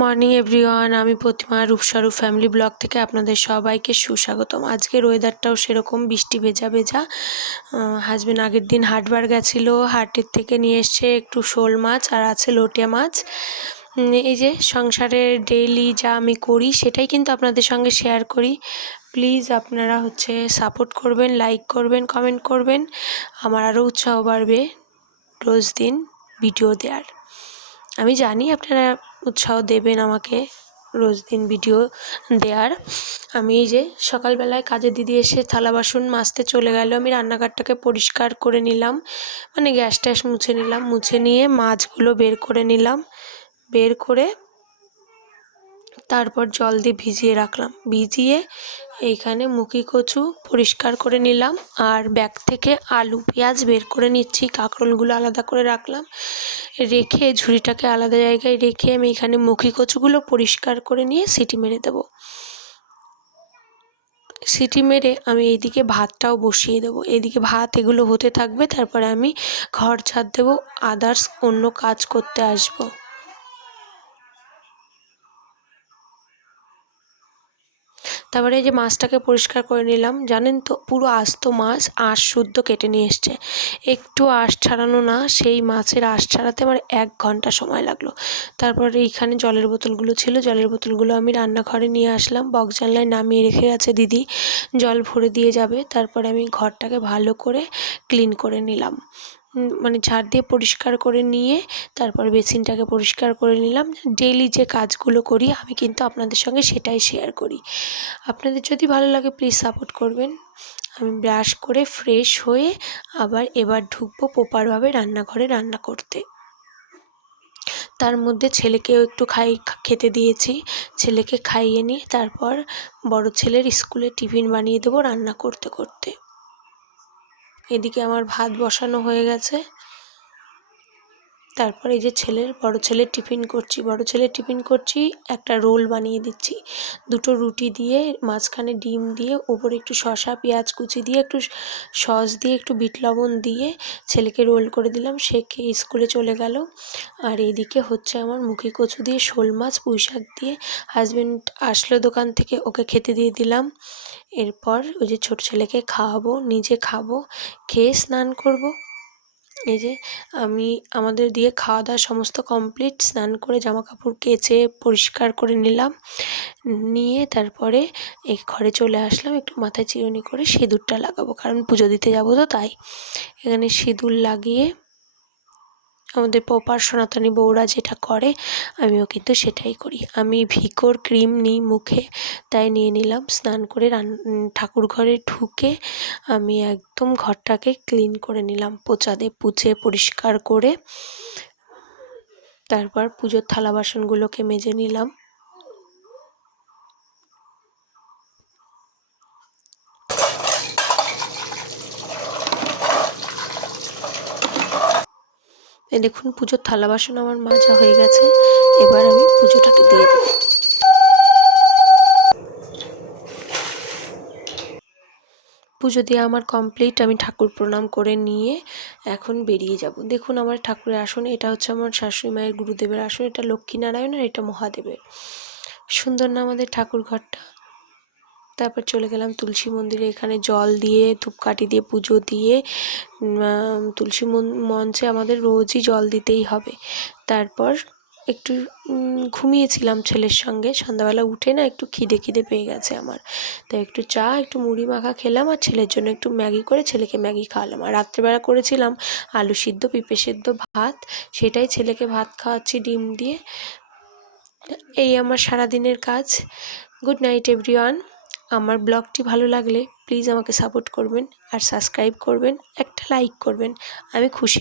Morning everyone, আমি প্রতিমা রূপস্বরূপ family blog থেকে আপনাদের সবাইকে সুস্বাগতম। আজকের ওয়েদারটাও সেরকম বৃষ্টি ভেজা ভেজা। হাজবেন্ড আগের দিন হাটবার গেছিলো, হাটের থেকে নিয়ে এসছে একটু শোল মাছ আর আছে লোটে মাছ। এই যে সংসারের ডেইলি যা আমি করি সেটাই কিন্তু আপনাদের সঙ্গে শেয়ার করি। প্লিজ আপনারা সাপোর্ট করবেন, লাইক করবেন, কমেন্ট করবেন, আমার আরও উৎসাহ বাড়বে রোজ দিন ভিডিও দেওয়ার। আমি জানি আপনারা উৎসাহ দেবেন আমাকে রোজ দিন ভিডিও দেওয়ার। আমি এই যে সকালবেলায় কাজের দিদি এসে থালা বাসন মাজতে চলে গেল, আমি রান্নাঘরটাকে পরিষ্কার করে নিলাম, মানে গ্যাস ট্যাস মুছে নিলাম। মুছে নিয়ে মাছগুলো বের করে নিলাম, বের করে তারপর জল দিয়ে ভিজিয়ে রাখলাম। ভিজিয়ে এইখানে মুখি কচু পরিষ্কার করে নিলাম, আর ব্যাগ থেকে আলু পেঁয়াজ বের করে নিচ্ছি। কাঁকরোলগুলো আলাদা করে রাখলাম, রেখে ঝুড়িটাকে আলাদা জায়গায় রেখে আমি এখানে মুখি কচুগুলো পরিষ্কার করে নিয়ে সিটি মেরে দেবো। সিটি মেরে আমি এইদিকে ভাতটাও বসিয়ে দেবো। এইদিকে ভাত এগুলো হতে থাকবে, তারপরে আমি ঘর ঝাড় দেবো, আদার্স অন্য কাজ করতে আসবো। তারপরে এই যে মাছটাকে পরিষ্কার করে নিলাম। জানেন তো, পুরো আস্ত মাছ, আঁশ শুদ্ধ কেটে নিয়ে এসছে। একটু আঁশ ছাড়ানো না, সেই মাছের আঁশ ছাড়াতে আমার 1 ঘন্টা সময় লাগলো। তারপরে এইখানে জলের বোতলগুলো ছিল, জলের বোতলগুলো আমি রান্নাঘরে নিয়ে আসলাম। বক্স জানলায় নামিয়ে রেখে গেছে দিদি, জল ভরে দিয়ে যাবে। তারপরে আমি ঘরটাকে ভালো করে ক্লিন করে নিলাম, মানে ঝাড় দিয়ে পরিষ্কার করে নিয়ে তারপর বেসিনটাকে পরিষ্কার করে নিলাম। ডেইলি যে কাজগুলো করি আমি কিন্তু আপনাদের সঙ্গে সেটাই শেয়ার করি। আপনাদের যদি ভালো লাগে প্লিজ সাপোর্ট করবেন। আমি ব্রাশ করে ফ্রেশ হয়ে এবার ঢুকবো প্রপারভাবে রান্নাঘরে রান্না করতে। তার মধ্যে ছেলেকেও একটু খেতে দিয়েছি, ছেলেকে খাইয়ে নিয়ে তারপর বড় ছেলের স্কুলে টিফিন বানিয়ে দেবো রান্না করতে করতে। এদিকে আমার ভাত বসানো হয়ে গেছে। তারপর এই যে বড় ছেলের টিফিন করছি, একটা রোল বানিয়ে দিচ্ছি। 2টো রুটি দিয়ে মাঝখানে ডিম দিয়ে ওপরে একটু শসা পেঁয়াজ কুচি দিয়ে একটু সস দিয়ে একটু বিট লবণ দিয়ে ছেলেকে রোল করে দিলাম, সে খেয়ে স্কুলে চলে গেল। আর এইদিকে আমার মুখি কচু দিয়ে শোল মাছ পুঁই শাক দিয়ে হাজবেন্ড আসলো দোকান থেকে, ওকে খেতে দিয়ে দিলাম। এরপর ওই যে ছোট ছেলেকে খাওয়াবো, নিজে খাবো, খেয়ে স্নান করব। এই যে আমাদের দিয়ে খাওয়া দাওয়া সমস্ত কমপ্লিট। স্নান করে জামা কাপড় কেচে পরিষ্কার করে নিলাম, নিয়ে তারপরে এই ঘরে চলে আসলাম। একটু মাথায় চিরুনি করে সিঁদুরটা লাগাবো, কারণ পুজো দিতে যাবো তো তাই। এখানে সিঁদুর লাগিয়ে আমাদের প্রপার সনাতনী বউরা যেটা করে আমিও কিন্তু সেটাই করি। আমি ভিকোর ক্রিম নিই মুখে, তাই নিয়ে নিলাম। স্নান করে ঠাকুর ঘরে ঢুকে আমি একদম ঘরটাকে ক্লিন করে নিলাম, পুছে পরিষ্কার করে। তারপর পুজোর থালা বাসনগুলোকে মেজে নিলাম। দেখুন পুজোর থালা বাসন আমার মাজা হয়ে গেছে, এবার আমি পুজোটাকে দিয়ে দেবো। পুজো দেওয়া আমার কমপ্লিট। আমি ঠাকুর প্রণাম করে নিয়ে এখন বেরিয়ে যাব। দেখুন আমার ঠাকুরের আসন, এটা আমার শাশুড়ি মায়ের গুরুদেবের আসন, এটা লক্ষ্মীনারায়ণ আর এটা মহাদেবের। সুন্দর না আমাদের ঠাকুর ঘরটা? তারপর চলে গেলাম তুলসী মন্দিরে, এখানে জল দিয়ে ধূপকাঠি দিয়ে পুজো দিয়ে তুলসী মঞ্চে আমাদের রোজই জল দিতেই হবে। তারপর একটু ঘুমিয়েছিলাম ছেলের সঙ্গে, সন্ধ্যাবেলা উঠে না একটু খিদে পেয়ে গেছে আমার, তাই একটু চা একটু মুড়ি মাখা খেলাম, আর ছেলের জন্য একটু ম্যাগি করে ছেলেকে ম্যাগি খাওয়ালাম। আর রাত্রেবেলা করেছিলাম আলু সিদ্ধ পেঁপে সিদ্ধ ভাত, সেটাই ছেলেকে ভাত খাওয়াচ্ছি ডিম দিয়ে। এই আমার সারাদিনের কাজ। Good night everyone. আমার ব্লগটি ভালো লাগলে প্লিজ আমাকে সাপোর্ট করবেন, আর সাবস্ক্রাইব করবেন, একটা লাইক করবেন, আমি খুশি।